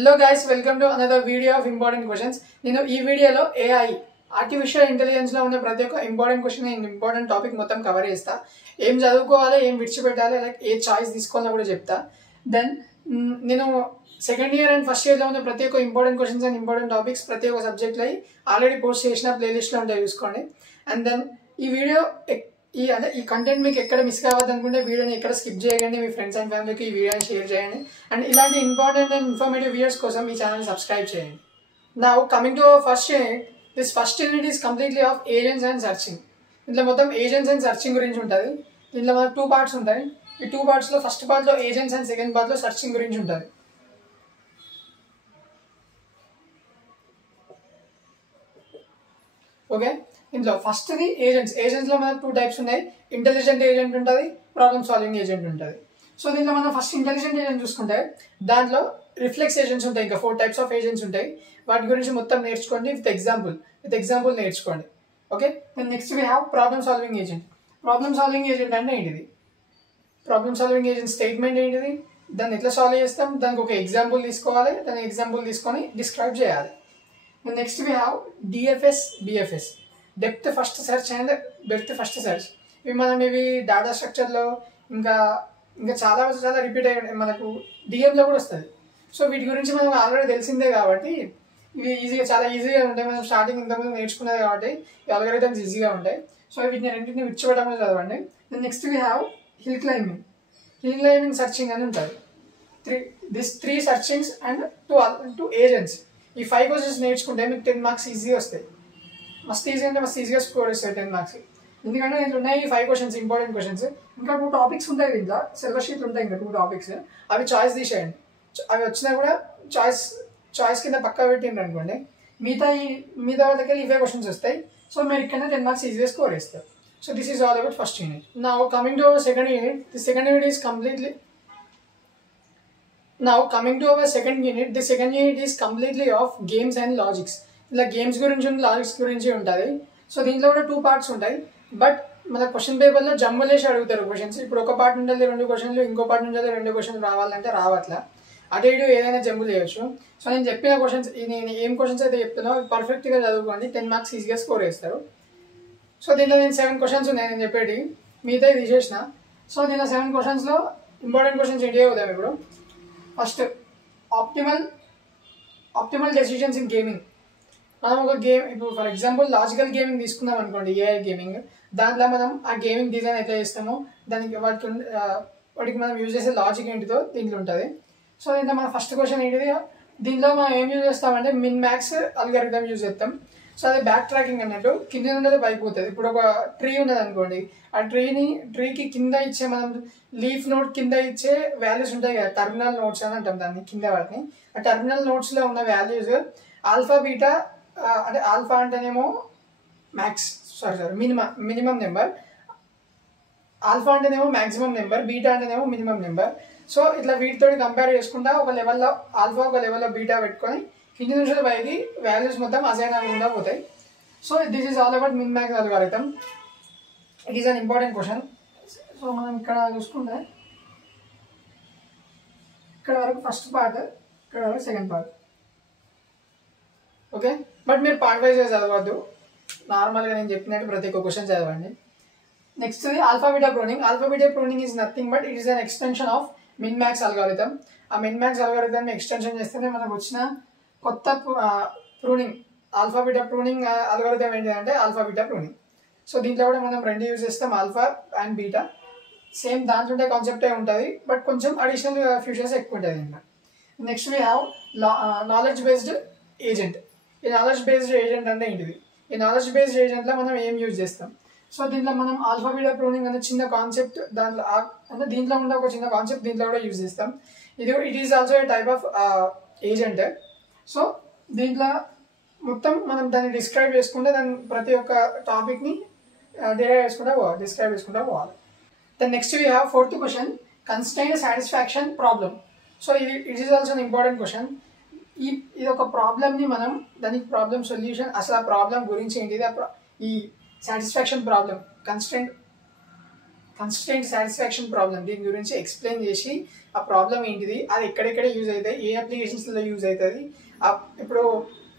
Hello guys, welcome to another video of important questions. నేను ఈ వీడియోలో AI ఆర్టిఫిషియల్ ఇంటెలిజెన్స్ లో ఉన్న ప్రతి ఒక్క ఇంపార్టెంట్ క్వశ్చన్ ఇంపార్టెంట్ టాపిక్ మొత్తం కవర్ చేస్తా. ఏం చదువుకోవాలి, ఏం విడిచిపెట్టాలి, లైక్ ఏ చాయిస్ తీసుకోవాలో కూడా చెప్తా. దెన్ నేను second year and first year లో ఉన్న ప్రతి ఒక్క important questions and important topics ప్రతి ఒక్క సబ్జెక్ట్ లో ఆల్రెడీ పోస్ట్ చేసిన ప్లేలిస్ట్ లో ఉంటాయి, చూసుకోండి. అండ్ దెన్ ఈ వీడియో ఈ కంటెంట్ మీకు ఎక్కడ మిస్ కావద్దు అనుకుంటే వీడియోని ఎక్కడ స్కిప్ చేయకండి, మీ ఫ్రెండ్స్ అండ్ ఫ్యామిలీకి ఈ వీడియోని షేర్ చేయండి. అండ్ ఇలాంటి ఇంపార్టెంట్ అండ్ ఇన్ఫర్మేటివ్ వీడియోస్ కోసం ఈ ఛానల్ సబ్స్క్రైబ్ చేయండి. Now coming to first unit, this first unit is completely off agents and searching. ఇంట్లో మొత్తం ఏజెంట్స్ అండ్ సర్చింగ్ గురించి ఉంటుంది. దీంట్లో మనకు 2 పార్ట్స్ ఉంటాయి. ఈ 2 పార్ట్స్లో ఫస్ట్ పార్ట్లో ఏజెంట్స్ అండ్ సెకండ్ పార్ట్లో సర్చింగ్ గురించి ఉంటుంది. ఓకే, ఇందులో ఫస్ట్ది ఏజెంట్స్లో మనకు 2 టైప్స్ ఉన్నాయి. ఇంటెలిజెంట్ ఏజెంట్ ఉంటుంది, ప్రాబ్లమ్ సాల్వింగ్ ఏజెంట్ ఉంటుంది. సో దీంట్లో మనం ఫస్ట్ ఇంటెలిజెంట్ ఏజెంట్ చూసుకుంటే దాంట్లో రిఫ్లెక్స్ ఏజెంట్స్ ఉంటాయి, ఇంకా 4 టైప్స్ ఆఫ్ ఏజెంట్స్ ఉంటాయి. వాటి గురించి మొత్తం నేర్చుకోండి విత్ ఎగ్జాంపుల్ నేర్చుకోండి. Okay, next we have problem solving agent. Problem solving agent అంటే ఏంటిది, ప్రాబ్లమ్ సాల్వింగ్ ఏజెంట్ స్టేట్మెంట్ ఏంటిది, దాన్ని ఎట్లా సాల్వ్ చేస్తాం, దానికి ఒక ఎగ్జాంపుల్ తీసుకోవాలి, దాని ఎగ్జాంపుల్ తీసుకొని డిస్క్రైబ్ చేయాలి. Next we have DFS, BFS, depth first search and berth first search. ఇవి డేటా స్ట్రక్చర్లో ఇంకా చాలా రిపీట్ అయ్యి మనకు డిఎంలో కూడా వస్తుంది. సో వీటి గురించి మనకు ఆల్రెడీ తెలిసిందే కాబట్టి ఇవి చాలా ఈజీగా ఉంటాయి. మనం స్టార్టింగ్ ఇంతకుముందు నేర్చుకున్నది కాబట్టి ఈ అల్గోరిథమ్స్ ఈజీగా ఉంటాయి. సో వీటిని రెండింటిని విడిచిపెట్టడం చదవండి. Next we have hill climbing searching అని ఉంటుంది. 3 సర్చింగ్స్ అండ్ 2 ఏజెంట్స్. ఈ 5 క్వశ్చన్స్ నేర్చుకుంటే మీకు 10 మార్క్స్ ఈజీగా వస్తాయి. మస్తు ఈజీగా స్కోర్ వస్తాయి 10 మార్క్స్. ఎందుకంటే దీంట్లో ఉన్నాయి 5 క్వశ్చన్స్, ఇంపార్టెంట్ క్వశ్చన్స్. ఇంకా 2 టాపిక్స్ ఉంటాయి దీంట్లో, సిలబస్ షీట్లు ఉంటాయి ఇంకా 2 టాపిక్స్. అవి చాయిస్ తీసేయండి. అవి వచ్చినా కూడా చాయిస్ కింద పక్కా పెట్టిండ్రు అనుకోండి, మిగతా వాళ్ళకి ఇవే క్వశ్చన్స్ వస్తాయి. సో మీరు ఇక్కడ 10 మార్క్స్ ఈజీగా స్కోర్ చేస్తారు. So this is all about first unit. Now coming to our second unit, the second unit is completely off games and logics. ఇలా గేమ్స్ గురించి లాజిక్స్ గురించి ఉంటుంది. సో దీంట్లో కూడా 2 పార్ట్స్ ఉంటాయి. బట్ మన క్వశ్చన్ పేపర్లో జంబుల్ వేసి అడుగుతారు క్వశ్చన్స్. ఇప్పుడు ఒక పార్ట్ నుండి 2 క్వశ్చన్లు, ఇంకో పార్ట్ నుండి 2 క్వశ్చన్లు రావాలంటే రావట్లా, అటు ఇటు ఏదైనా జంబుల్ చేయొచ్చు. సో నేను చెప్పిన క్వశ్చన్స్, నేను ఏం క్వశ్చన్స్ అయితే చెప్తున్నా పర్ఫెక్ట్గా చదువుకోండి, 10 మార్క్స్ ఈజీగా స్కోర్ చేస్తారు. సో దీంట్లో 7 క్వశ్చన్స్ ఉన్నాయి నేను చెప్పేటి, మిగతా తీసేసిన. సో దీంట్లో 7 క్వశ్చన్స్లో ఇంపార్టెంట్ క్వశ్చన్స్ ఏంటి అవుతాం. ఇప్పుడు first optimal decisions in gaming. మనం ఒక గేమ్, ఇప్పుడు ఫర్ ఎగ్జాంపుల్ లాజికల్ గేమింగ్ తీసుకుందాం అనుకోండి, ఏఐ గేమింగ్. దాంట్లో మనం ఆ గేమింగ్ డిజైన్ ఎట్లా చేస్తామో వాటికి మనం యూజ్ చేసే లాజిక్ ఏంటిదో దీంట్లో ఉంటుంది. సో దీంట్లో మన ఫస్ట్ క్వశ్చన్ ఏంటిది, దీంట్లో మనం ఏం యూజ్ చేస్తామంటే మిన్ మ్యాక్స్ అల్గారిథం యూజ్ చేస్తాం. సో అది బ్యాక్ ట్రాకింగ్ అన్నట్టు, కింద నుండి పైకి పోతుంది. ఇప్పుడు ఒక ట్రీ ఉన్నది అనుకోండి, ఆ ట్రీకి కింద ఇచ్చే మనం లీఫ్ నోట్ కింద ఇచ్చే వాల్యూస్ ఉంటాయి కదా, టర్మినల్ నోట్స్ అని అంటాం దాన్ని, కింద వాటిని. ఆ టర్మినల్ నోట్స్లో ఉన్న వాల్యూస్ ఆల్ఫా బీటా, అంటే ఆల్ఫా అంటేనేమో మినిమం నెంబర్, ఆల్ఫా అంటేనేమో మ్యాక్సిమం నెంబర్, బీటా అంటేనేమో మినిమం నెంబర్. సో ఇట్లా వీటితో కంపేర్ చేసుకుంటా ఒక లెవెల్లో ఆల్ఫా, ఒక లెవెల్లో బీటా పెట్టుకొని కింది నుంచి పైకి వాల్యూస్ మొత్తం అసైన్ అవ్వకుండా పోతాయి. So this is all about min max algorithm. It is an important question. So మనం ఇక్కడ చూసుకుంటే ఇక్కడ వరకు ఫస్ట్ పార్ట్, ఇక్కడ వరకు సెకండ్ పార్ట్. ఓకే, బట్ మీరు పార్ట్ వైజ్గా చదవద్దు, నార్మల్గా నేను చెప్పినట్టు ప్రతి ఒక్క క్వశ్చన్ చదవండి. Next alpha beta pruning is nothing but it is an extension of min max algorithm. ఆ మిన్ మ్యాక్స్ అల్గారిథంని ఎక్స్టెన్షన్ చేస్తేనే మనకు వచ్చిన కొత్త ప్రూనింగ్, ఆల్ఫాబీటా ప్రూనింగ్ అల్గారిథం ఏంటంటే ఆల్ఫాబీటా ప్రూనింగ్. సో దీంట్లో కూడా మనం 2 యూజ్ చేస్తాం, ఆల్ఫా అండ్ బీటా. సేమ్ దాంట్లో కాన్సెప్టే ఉంటుంది, బట్ కొంచెం అడిషనల్ ఫ్యూచర్స్ ఎక్కువ ఉంటుంది దీంట్లో. Next we have knowledge based agent. ఈ నాలెడ్జ్ బేస్డ్ ఏజెంట్ అంటే ఏంటిది, ఈ నాలెడ్జ్ బేస్డ్ ఏజెంట్లో మనం ఏం యూజ్ చేస్తాం. సో దీంట్లో మనం ఆల్ఫాబీటా ప్రూనింగ్ అనే చిన్న కాన్సెప్ట్, దాంట్లో అంటే దీంట్లో ఉన్న ఒక చిన్న కాన్సెప్ట్ దీంట్లో కూడా యూజ్ చేస్తాం. It is also a type of agent. So దీంట్లో మొత్తం మనం దాన్ని డిస్క్రైబ్ చేసుకుంటే దాని ప్రతి ఒక్క టాపిక్ని డిస్క్రైబ్ చేసుకుంటా పోవాలి. Then next we have 4th question, constrained satisfaction problem. So it is also important question. ఇది ఒక ప్రాబ్లమ్ని మనం దానికి ప్రాబ్లమ్ సొల్యూషన్, అసలు ఆ ప్రాబ్లం గురించి ఏంటిది, ఈ satisfaction problem, constraint satisfaction problem, దీని గురించి ఎక్స్ప్లెయిన్ చేసి ఆ ప్రాబ్లం ఏంటిది, అది ఎక్కడెక్కడ యూజ్ అవుతాయి, ఏ అప్లికేషన్స్లో యూజ్ అవుతుంది. ఇప్పుడు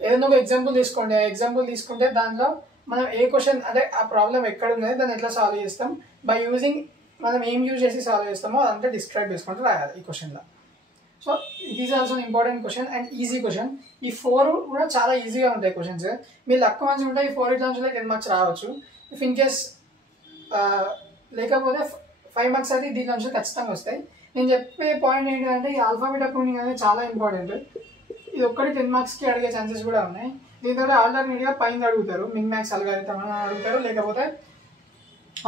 ఏదైనా ఒక ఎగ్జాంపుల్ తీసుకోండి, ఆ ఎగ్జాంపుల్ తీసుకుంటే దానిలో మనం ఏ క్వశ్చన్ అంటే ఆ ప్రాబ్లం ఎక్కడ ఉన్నది, దాన్ని ఎట్లా సాల్వ్ చేస్తాం, బై యూజింగ్ మనం ఏం యూజ్ చేసి సాల్వ్ చేస్తామో అదంతా డిస్క్రైబ్ చేసుకుంటూ రాయాలి ఈ క్వశ్చన్లో. So it is also important question and easy question. ఈ 4 కూడా చాలా ఈజీగా ఉంటాయి క్వశ్చన్స్. మీరు లక్ మంచిగా ఉంటే ఈ 4 ఇట్లా 10 మార్క్స్ రావచ్చు. ఇఫ్ ఇన్ కేస్ లేకపోతే 5 మార్క్స్ అయితే దీని నుంచి ఖచ్చితంగా వస్తాయి. నేను చెప్పే పాయింట్ ఏంటంటే ఈ ఆల్ఫాబెట్ ప్రూనింగ్ అనేది చాలా ఇంపార్టెంట్. ఇది ఒక్కటి 10 మార్క్స్కి అడిగే ఛాన్సెస్ కూడా ఉన్నాయి. దీంతో ఆల్టర్నేట్గా పైన అడుగుతారు, మిన్ మ్యాక్స్ అల్గారిథం అని అడుగుతారు, లేకపోతే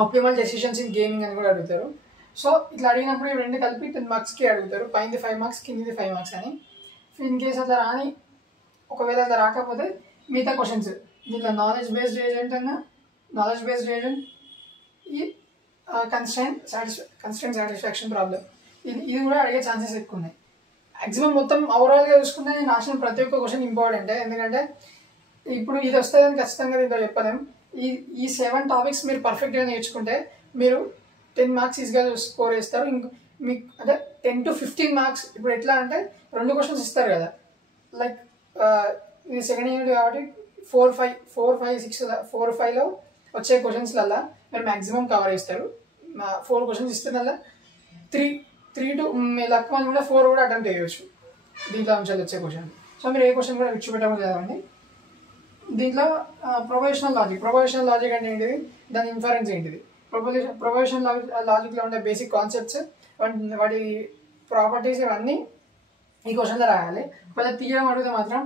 ఆప్టిమల్ డెసిషన్స్ ఇన్ గేమింగ్ అని కూడా అడుగుతారు. సో ఇట్లా అడిగినప్పుడు ఇవి రెండు కలిపి 10 మార్క్స్కి అడుగుతారు, పైనది 5 మార్క్స్ కిందిది 5 మార్క్స్ అని. ఇన్ కేస్ అట్లా రాని, ఒకవేళ అట్లా రాకపోతే మిగతా క్వశ్చన్స్ దీంట్లో నాలెడ్జ్ బేస్డ్ ఏజెంట్ అన్న, నాలెడ్జ్ బేస్డ్ ఏజెంట్, ఈ కన్స్ట్రెయింట్ సాటిస్ఫాక్షన్ ప్రాబ్లం, ఇది కూడా అడిగే ఛాన్సెస్ ఎక్కువ ఉన్నాయి. మ్యాక్సిమం మొత్తం ఓవరాల్గా చూసుకుంటే నేను రాసిన ప్రతి ఒక్క క్వశ్చన్ ఇంపార్టెంటే. ఎందుకంటే ఇప్పుడు ఇది వస్తుందని ఖచ్చితంగా దీంట్లో చెప్పలేం. ఈ 7 టాపిక్స్ మీరు పర్ఫెక్ట్గా నేర్చుకుంటే మీరు 10 మార్క్స్ ఈజీగా స్కోర్ చేస్తారు. మీకు అంటే 10 to 15 మార్క్స్. ఇప్పుడు ఎట్లా అంటే 2 క్వశ్చన్స్ ఇస్తారు కదా, లైక్ ఇది సెకండ్ యూనిట్ కాబట్టి 4, 5, 6, 4, 5లో వచ్చే క్వశ్చన్స్లల్లా మీరు మ్యాక్సిమం కవర్ చేస్తారు. 4 క్వశ్చన్స్ ఇస్తున్నల్లా 3 to మీ లక్ మంది కూడా 4 కూడా అటెంప్ట్ చేయవచ్చు దీంట్లో నుంచి వచ్చే క్వశ్చన్. సో మీరు ఏ క్వశ్చన్ కూడా విడిచిపెట్టడం చదవండి. దీంట్లో ప్రొపోజిషనల్ లాజిక్ అంటే ఏంటిది, దాని ఇన్ఫరెన్స్ ఏంటిది, ప్రొపోజిషనల్ లాజిక్లో ఉండే బేసిక్ కాన్సెప్ట్స్, వాటి ప్రాపర్టీస్ ఇవన్నీ ఈ క్వశ్చన్లో రాయాలి. ఒకవేళ థియరం అడిగితే మాత్రం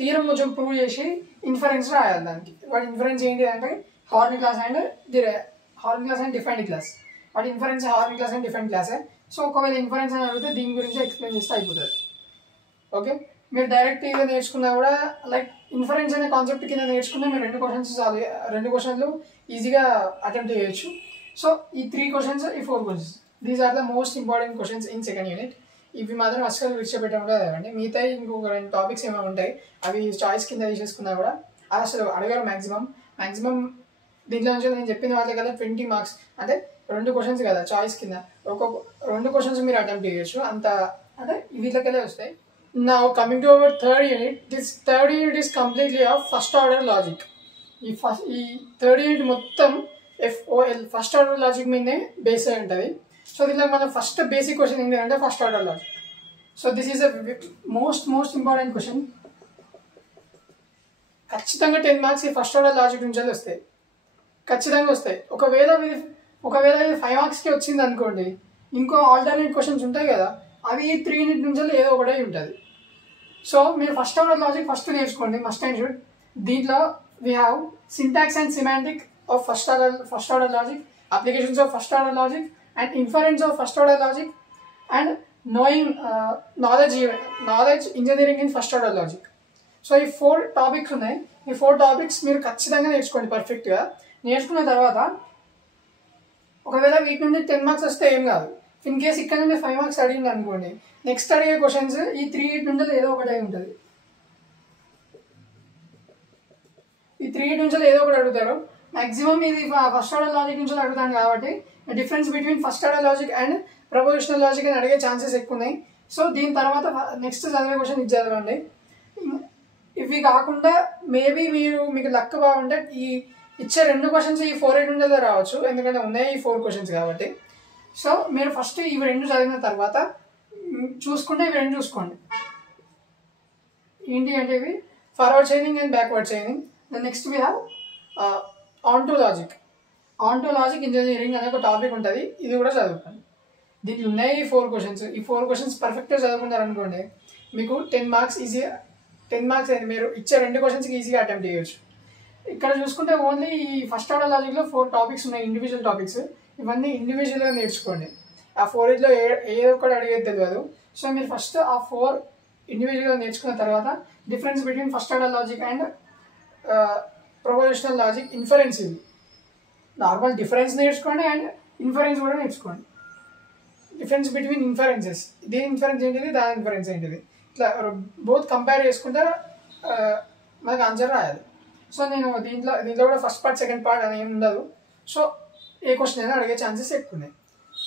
థియరం కొంచెం ప్రూవ్ చేసి ఇన్ఫరెన్స్ రాయాలి. దానికి వాటి ఇన్ఫరెన్స్ ఏంటి అంటే horn class and defined class. వాటి inference horn class and defined క్లాసే. సో ఒకవేళ ఇన్ఫరెన్స్ అని అడిగితే దీని గురించి ఎక్స్ప్లెయిన్ చేస్తే అయిపోతుంది. ఓకే, మీరు డైరెక్ట్ ఇదే నేర్చుకున్నా కూడా లైక్ ఇన్ఫరెన్స్ అనే కాన్సెప్ట్ కింద నేర్చుకున్నా మీరు 2 క్వశ్చన్లు ఈజీగా అటెంప్ట్ చేయొచ్చు. సో ఈ 3 క్వశ్చన్స్, ఈ 4 questions, these are the most important questions in second unit. ఇవి మాత్రం అస్సలు విడిచిపెట్టడం కూడా లేదండి. మిగతా ఇంకొక 2 టాపిక్స్ ఏమైనా ఉంటాయి, అవి చాయిస్ కింద తీసేసుకున్నా కూడా అది అసలు అడగారు మ్యాక్సిమం. దీంట్లో నుంచి నేను చెప్పిన వాటి కదా 20 మార్క్స్ అంటే 2 క్వశ్చన్స్ కదా చాయిస్ కింద, ఒక్కొక్క 2 క్వశ్చన్స్ మీరు అటెంప్ట్ చేయొచ్చు, అంత అంటే వీటికెళ్ళే వస్తాయి. Now coming to our third unit, this third unit is completely of first order logic. ఈ third unit మొత్తం FOL ఫస్ట్ ఆర్డర్ లాజిక్ మీదనే బేస్ అయి ఉంటుంది. సో దీంట్లో మన ఫస్ట్ బేసిక్ క్వశ్చన్ ఏంటంటే first order logic. So this is a most important question. ఖచ్చితంగా 10 marks ఈ ఫస్ట్ ఆర్డర్ లాజిక్ నుంచి వస్తాయి, ఖచ్చితంగా వస్తాయి. ఒకవేళ ఇది 5 మార్క్స్కి వచ్చింది అనుకోండి, ఇంకో ఆల్టర్నేట్ క్వశ్చన్స్ ఉంటాయి కదా, అవి 3 యూనిట్ నుంచి ఏదో ఒకటే ఉంటుంది. సో మీరు ఫస్ట్ ఆర్డర్ లాజిక్ ఫస్ట్ నేర్చుకోండి, మస్ట్ అండ్ షుడ్. దీంట్లో we have syntax and semantic of first order logic, applications of first order logic and inference of first order logic and knowing knowledge engineering in first order logic. So ఈ 4 topics ఉన్నాయి. ఈ 4 topics మీరు ఖచ్చితంగా నేర్చుకోండి పర్ఫెక్ట్గా. నేర్చుకున్న తర్వాత ఒకవేళ వీటి నుండి 10 మార్క్స్ వస్తే ఏం కాదు. ఇన్ కేస్ ఇక్కడ నుండి 5 మార్క్స్ అడిగింది అనుకోండి, నెక్స్ట్ అడిగే క్వశ్చన్స్ ఈ 3 నుండి ఏదో ఒకటి ఉంటుంది. ఈ 3 నుంచి ఏదో ఒకటి అడుగుతారు. మ్యాక్సిమం ఇది ఫస్ట్ ఆర్డర్ లాజిక్ నుంచి అడుగుతాను కాబట్టి difference between first order logic and prepositional logic అని అడిగే ఛాన్సెస్ ఎక్కువ ఉన్నాయి. సో దీని తర్వాత నెక్స్ట్ చదివే క్వశ్చన్ ఇది చదవండి. ఇవి కాకుండా మేబీ మీకు లక్ బాగుంటే ఈ ఇచ్చే 2 క్వశ్చన్స్ ఈ 4 నుండి రావచ్చు, ఎందుకంటే ఉన్నాయి ఈ 4 క్వశ్చన్స్ కాబట్టి. సో మీరు ఫస్ట్ ఇవి 2 చదివిన తర్వాత చూసుకుంటే ఇవి 2 చూసుకోండి. ఏంటి అంటే ఇవి forward chaining and backward chaining. Next we have ontological engineering అనే ఒక టాపిక్ ఉంటుంది, ఇది కూడా చదువుకోండి. దీంట్లో ఉన్నాయి ఈ 4 క్వశ్చన్స్. ఈ 4 క్వశ్చన్స్ పర్ఫెక్ట్గా చదువుకున్నారు అనుకోండి, మీకు 10 మార్క్స్ ఈజీగా 10 మార్క్స్ అయింది. మీరు ఇచ్చే 2 క్వశ్చన్స్కి ఈజీగా అటెంప్ట్ చేయొచ్చు. ఇక్కడ చూసుకుంటే ఓన్లీ ఈ ఫస్ట్ ఆర్డర్ లాజిక్లో 4 టాపిక్స్ ఉన్నాయి, ఇండివిజువల్ టాపిక్స్. ఇవన్నీ ఇండివిజువల్గా నేర్చుకోండి. ఆ 4లో ఏదో ఒకటి అడిగేది తెలియదు. సో మీరు ఫస్ట్ ఆ 4 ఇండివిజువల్గా నేర్చుకున్న తర్వాత difference between first order logic and prepositional logic, inference, ఇది నార్మల్ డిఫరెన్స్ నేర్చుకోండి అండ్ ఇన్ఫరెన్స్ కూడా నేర్చుకోండి. డిఫరెన్స్ బిట్వీన్ ఇన్ఫరెన్సెస్, దీని ఇన్ఫరెన్స్ ఏంటిది, దాని ఇన్ఫరెన్స్ ఏంటిది, ఇట్లా బోత్ కంపేర్ చేసుకుంటే మనకు ఆన్సర్ రాయాలి. సో నేను దీంట్లో కూడా ఫస్ట్ పార్ట్ సెకండ్ పార్ట్ అని ఏమి ఉండదు. సో ఏ క్వశ్చన్ అయినా అడిగే ఛాన్సెస్ ఎక్కువ ఉన్నాయి.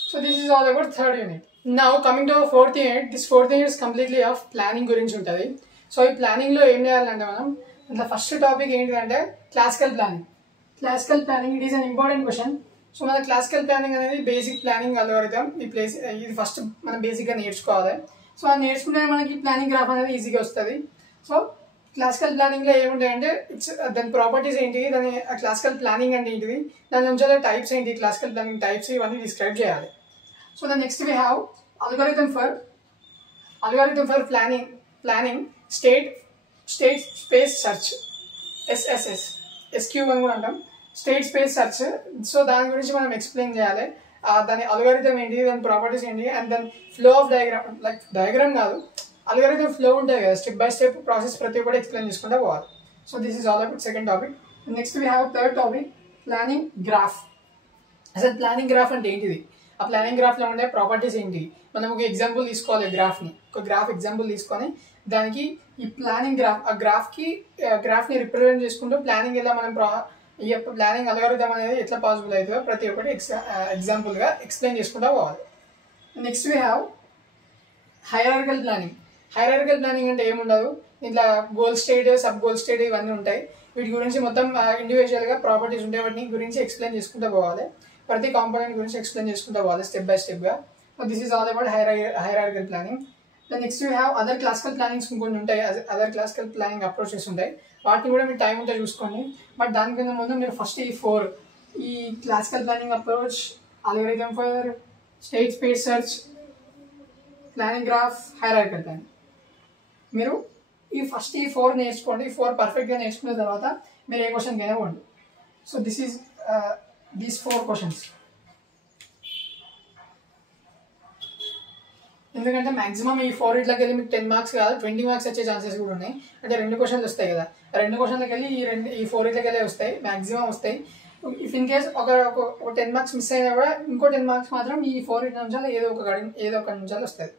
So this is all about third unit. Now coming to fourth unit, this fourth unit is completely off planning గురించి ఉంటుంది. సో ఈ ప్లానింగ్లో ఏం చేయాలంటే మనం ఇట్లా ఫస్ట్ టాపిక్ ఏంటిదంటే classical planning. Classical planning it is an important question. So మన క్లాసికల్ ప్లానింగ్ అనేది బేసిక్ ప్లానింగ్ అల్గోరిథం. ఇది ఫస్ట్ మనం బేసిక్గా నేర్చుకోవాలి. సో అది నేర్చుకుంటే మనకి ప్లానింగ్ గ్రాఫ్ అనేది ఈజీగా వస్తుంది. సో క్లాసికల్ ప్లానింగ్లో ఏముంటాయంటే దాని ప్రాపర్టీస్ ఏంటి, దాని క్లాసికల్ ప్లానింగ్ అంటే ఏంటిది, దాని నుంచి టైప్స్ ఏంటి, క్లాసికల్ ప్లానింగ్ టైప్స్ ఇవన్నీ డిస్క్రైబ్ చేయాలి. So the next we have algorithm for planning state space search, SSS, SQ అని కూడా అంటాం, స్టేట్ స్పేస్ సెర్చ్. సో దాని గురించి మనం ఎక్స్ప్లెయిన్ చేయాలి. దాని అల్గోరిథం ఏంటి, దాని ప్రాపర్టీస్ ఏంటి, అండ్ దాని flow of diagram, like diagram కాదు అల్గోరిథం ఫ్లో ఉంటుంది కదా, స్టెప్ బై స్టెప్ ప్రాసెస్ ప్రతి ఒక్కటి ఎక్స్ప్లెయిన్ చేసుకుంటూ పోవాలి. So this is all about second topic. Next we have third topic, planning graph. అసలు ప్లానింగ్ గ్రాఫ్ అంటే ఏంటిది, ఆ ప్లానింగ్ గ్రాఫ్లో ఉండే ప్రాపర్టీస్ ఏంటి, మనం ఒక ఎగ్జాంపుల్ తీసుకోవాలి. ఒక గ్రాఫ్ ఎగ్జాంపుల్ తీసుకొని దానికి ఈ ప్లానింగ్ గ్రాఫ్, ఆ గ్రాఫ్ని రిప్రజెంట్ చేసుకుంటూ ప్లానింగ్ ఎలా మనం ఈ ప్లానింగ్ అల్గోరిథం అనేది ఎట్లా పాసిబుల్ అవుతుందో ప్రతి ఒక్కటి ఎగ్జాంపుల్గా ఎక్స్ప్లెయిన్ చేసుకుంటూ పోవాలి. Next we have hierarchical planning. Hierarchical planning అంటే ఏముండదు, ఇట్లా goal state, sub goal state ఇవన్నీ ఉంటాయి. వీటి గురించి మొత్తం ఇండివిజువల్గా ప్రాపర్టీస్ ఉంటాయి, వాటిని గురించి ఎక్స్ప్లెయిన్ చేసుకుంటూ పోవాలి. ప్రతి కాంపోనెంట్ గురించి ఎక్స్ప్లెయిన్ చేసుకుంటూ పోవాలి స్టెప్ బై స్టెప్గా. This is all about hierarchical planning. Next we have other classical plannings ఇంకొన్ని ఉంటాయి, అదర్ క్లాసికల్ ప్లానింగ్ అప్రోచెస్ ఉంటాయి. వాటిని కూడా మీరు టైం ఉంటే చూసుకోండి. బట్ దానికన్నా ముందు మీరు ఫస్ట్ ఈ classical planning approach, algorithm for state space search, planning graph, hierarchical planning, మీరు ఈ 4 నేర్చుకోండి. 4 పర్ఫెక్ట్గా నేర్చుకున్న తర్వాత మీరు ఏ క్వశ్చన్కి అయినా పోండి. So this is these 4 questions. ఎందుకంటే మాక్సిమం ఈ 4 ఇట్లకి వెళ్ళి మీకు 10 మార్క్స్ కాదు 20 మార్క్స్ వచ్చే ఛాన్సెస్ కూడా ఉన్నాయి. అంటే 2 క్వశ్చన్లు వస్తాయి కదా, 2 క్వశ్చన్లకి వెళ్ళి ఈ 4 ఇట్లకి వెళ్ళి వస్తాయి, మాక్సిమం వస్తాయి. ఇఫ్ ఇన్ కేస్ ఒక 10 మార్క్స్ మిస్ అయినా కూడా ఇంకో 10 మార్క్స్ మాత్రం ఈ 4 నిమిషాలు ఏదో ఒక నిమిషాలు వస్తుంది.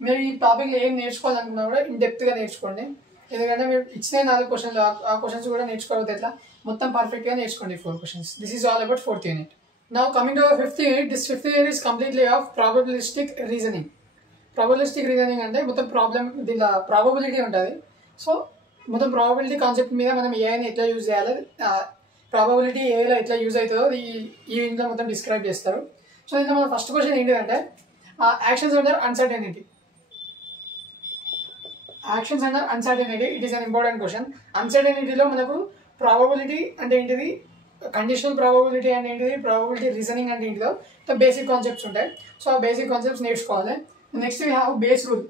మీరు ఈ టాపిక్ ఏం నేర్చుకోవాలనుకున్నా కూడా ఇన్డెప్త్గా నేర్చుకోండి. ఎందుకంటే మీరు ఇచ్చిన 4 క్వశ్చన్లు ఆ క్వశ్చన్స్ కూడా నేర్చుకోకపోతే ఎట్లా, మొత్తం పర్ఫెక్ట్గా నేర్చుకోండి 4 questions. This is all about fourth unit. Now coming to our fifth unit, this fifth unit is completely off probabilistic reasoning. Probabilistic reasoning అంటే మొత్తం దీనిలో ప్రాబబిలిటీ ఉంటుంది. సో మొత్తం ప్రాబబిలిటీ కాన్సెప్ట్ మీద మనం ఏఐని ఎట్లా యూజ్ చేయాలి, ప్రాబబిలిటీ ఏఐలో ఎట్లా యూజ్ అవుతుందో ఈ ఇంట్లో మొత్తం డిస్క్రైబ్ చేస్తారు. సో ఇందులో మన ఫస్ట్ క్వశ్చన్ ఏంటిదంటే actions under uncertainty. Actions under uncertainty, it is an important question. అన్సర్టెనిటీలో మనకు ప్రాబబిలిటీ అంటే ఏంటిది, కండిషనల్ ప్రాబబిలిటీ అంటే ఏంటిది, ప్రాబబిలిటీ రీజనింగ్ అంటే ఏంటిదో బేసిక్ కాన్సెప్ట్స్ ఉంటాయి. సో ఆ బేసిక్ కాన్సెప్ట్స్ నేర్చుకోవాలి. Next we have base rule.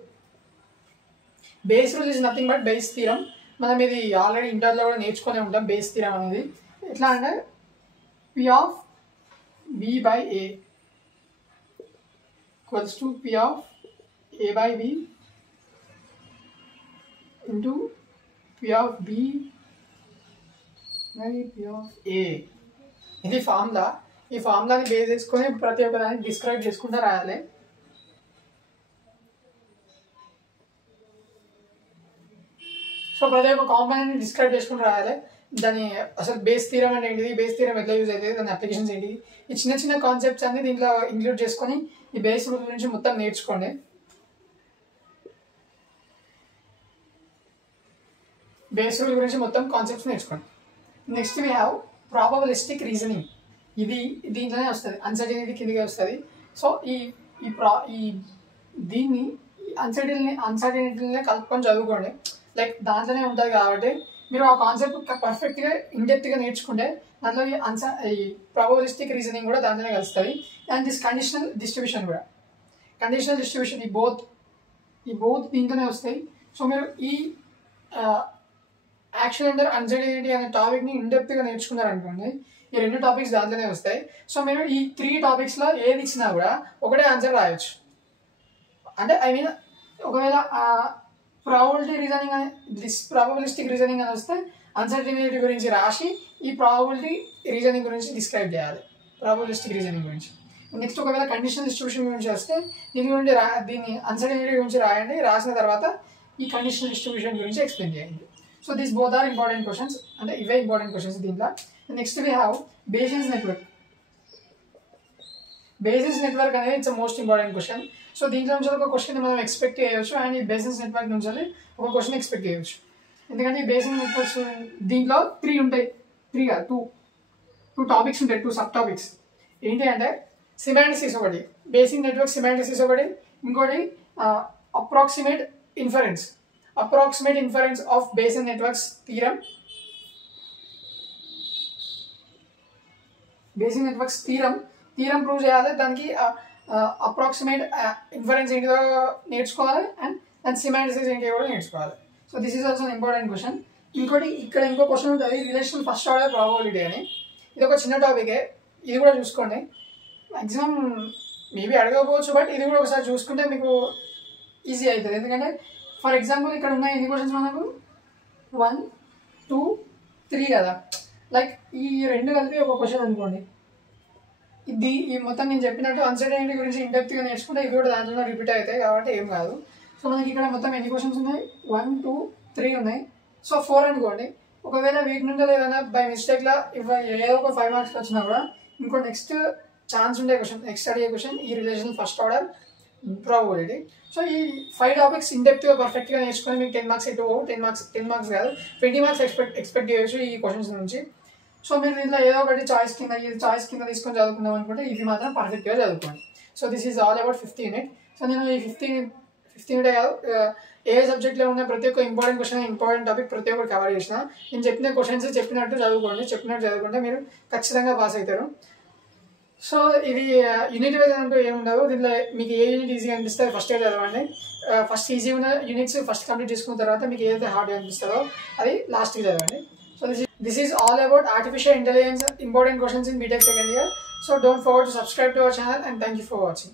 Base rule is nothing but base theorem. మనం ఇది ఆల్రెడీ ఇంటర్లో కూడా నేర్చుకునే ఉంటాం. బేస్ థీరం అనేది ఎట్లా అంటే P of B by A equals to P of A by B into P of B by P of A. ఇది ఫార్ములా. ఈ ఫార్ములాని బేస్ చేసుకొని ప్రతి ఒక్క దాన్ని డిస్క్రైబ్ చేసుకుంటూ రాయాలి. సో ప్రతి ఒక్క కాంపోనెంట్ని డిస్క్రైబ్ చేసుకుంటూ రాయాలి. దాని అసలు బేస్ థీరం అంటే ఏంటిది, బేస్ థీరం ఎట్లా యూజ్ అవుతుంది, దాని అప్లికేషన్స్ ఏంటి, ఈ చిన్న చిన్న కాన్సెప్ట్స్ అన్ని దీంట్లో ఇంక్లూడ్ చేసుకొని ఈ బేస్ రూల్ గురించి మొత్తం నేర్చుకోండి. బేస్ రూల్ గురించి మొత్తం కాన్సెప్ట్స్ నేర్చుకోండి. Next we have probabilistic reasoning. ఇది దీంట్లోనే వస్తుంది, అన్సర్టెనిటీ కిందకే వస్తుంది. సో దీన్ని అన్సర్టెనిటీనే కలుపుకొని చదువుకోండి. లైక్ దాంట్లోనే ఉంటుంది కాబట్టి మీరు ఆ కాన్సెప్ట్ పర్ఫెక్ట్గా ఇన్డెప్త్గా నేర్చుకుంటే దాంట్లో ఈ ప్రాబబిలిస్టిక్ రీజనింగ్ కూడా దాంట్లోనే కలుస్తుంది. అండ్ దిస్ కండిషనల్ డిస్ట్రిబ్యూషన్ కూడా, కండిషనల్ డిస్ట్రిబ్యూషన్ ఈ బోత్ దీంట్లోనే వస్తాయి. సో మీరు ఈ యాక్షన్ అండర్ అన్సర్టెనిటీ అనే టాపిక్ని ఇన్డెప్త్గా నేర్చుకున్నారనుకోండి, ఈ 2 టాపిక్స్ దాంట్లోనే వస్తాయి. సో మీరు ఈ 3 టాపిక్స్లో ఏది ఇచ్చినా కూడా ఒకటే ఆన్సర్ రాయొచ్చు. అంటే ఐ మీన్ ఒకవేళ ప్రాబబిలిటీ రీజనింగ్ ప్రాబబిలిస్టిక్ రీజనింగ్ అని వస్తే అన్సర్టెనిటీ గురించి రాసి ఈ ప్రాబబిలిటీ రీజనింగ్ గురించి డిస్క్రైబ్ చేయాలి, ప్రాబబిలిస్టిక్ రీజనింగ్ గురించి. నెక్స్ట్ ఒకవేళ కండిషనల్ డిస్ట్రిబ్యూషన్ గురించి వస్తే దీన్ని అన్సర్టెనిటీ గురించి రాయండి, రాసిన తర్వాత ఈ కండిషనల్ డిస్ట్రిబ్యూషన్ గురించి ఎక్స్ప్లెయిన్ చేయండి. So these both are important questions, అంటే ఇవే ఇంపార్టెంట్ క్వశ్చన్స్ దీంట్లో. Next we have Bayesian network. Bayes network అనేది it's most important question. So దీంట్లో నుంచి ఒక క్వశ్చన్ మనం ఎక్స్పెక్ట్ చేయవచ్చు, అండ్ ఈ బేసిస్ నెట్వర్క్ నుంచి ఒక క్వశ్చన్ ఎక్స్పెక్ట్ చేయవచ్చు. ఎందుకంటే ఈ బేసిస్ నెట్వర్క్స్ దీంట్లో 3 ఉంటాయి, 3 కాదు 2 టాపిక్స్ ఉంటాయి, 2 సబ్ టాపిక్స్. ఏంటి అంటే సిమాంటిసిస్ ఒకటి, బేసిక్ నెట్వర్క్ సిమాంటిసిస్ ఒకటి, ఇంకోటి approximate inference of basic networks theorem. Basic networks theorem prove చేయాలి, దానికి అప్రాక్సిమేట్ ఇన్ఫరెన్స్ ఏంటిదో నేర్చుకోవాలి, అండ్ దాని సిమాంటిసిస్ ఏంటి కూడా నేర్చుకోవాలి. So this is also important question. ఇంకోటి ఇక్కడ ఇంకో క్వశ్చన్ ఉంటుంది, రిలేషనల్ ఫస్ట్ ఆర్డర్ ప్రాబబిలిటీ అని. ఇది ఒక చిన్న టాపికే, ఇది కూడా చూసుకోండి. మ్యాక్సిమం మేబీ అడగకపోవచ్చు, బట్ ఇది కూడా ఒకసారి చూసుకుంటే మీకు ఈజీ అవుతుంది. ఎందుకంటే ఫర్ ఎగ్జాంపుల్ ఇక్కడ ఉన్న ఎన్ని క్వశ్చన్స్ మనకు 1, 2, 3 కదా, లైక్ ఈ 2 కలిపి ఒక క్వశ్చన్ అనుకోండి. ఈ మొత్తం నేను చెప్పినట్టు అన్సర్టెనిటీ గురించి ఇండెప్త్గా నేర్చుకుంటే ఇవి కూడా దాంట్లో రిపీట్ అవుతాయి, కాబట్టి ఏం కాదు. సో మనకి ఇక్కడ మొత్తం ఎన్ని క్వశ్చన్స్ ఉన్నాయి, 1, 2, 3 ఉన్నాయి. సో 4 అనుకోండి. ఒకవేళ వీటి నుండి ఏదైనా బై మిస్టేక్లా ఏదో ఒక 5 మార్క్స్ వచ్చినా కూడా ఇంకో నెక్స్ట్ ఛాన్స్ ఉండే క్వశ్చన్, నెక్స్ట్ అడిగే క్వశ్చన్ ఈ relation first order probability. So ఈ 5 టాపిక్స్ ఇండెప్త్గా పర్ఫెక్ట్గా నేర్చుకొని మీకు 10 మార్క్స్ ఎటు 10 మార్క్స్ కాదు 20 మార్క్స్ ఎక్స్పెక్ట్ చేయొచ్చు ఈ క్వశ్చన్స్ నుంచి. సో మీరు దీంట్లో ఏదో ఒకటి చాయిస్ కింద తీసుకొని చదువుకుందాం అనుకుంటే ఇది మాత్రం పర్ఫెక్ట్గా చదువుకోండి. So this is all about 5th unit. So నేను ఈ 5th యూనిట్ కాదు, ఏ సబ్జెక్ట్లో ఉన్న ప్రతి ఒక్క ఇంపార్టెంట్ టాపిక్ ప్రతి ఒక్కటి కవర్ చేసిన. నేను చెప్పిన క్వశ్చన్స్ చెప్పినట్టు చదువుకుంటే మీరు ఖచ్చితంగా పాస్ అవుతారు. సో ఇది యూనిట్ వైజ్ అంటూ ఏముండదు, దీంట్లో మీకు ఏ యూనిట్ ఈజీగా అనిపిస్తే ఫస్ట్ చదవండి. ఫస్ట్ ఈజీ ఉన్న యూనిట్స్ ఫస్ట్ కంప్లీట్ చేసుకున్న తర్వాత మీకు ఏదైతే హార్డ్గా అనిపిస్తుందో అది లాస్ట్కి చదవండి. So this is all about artificial intelligence, important questions in BTech second year. So don't forget to subscribe to our channel, and thank you for watching.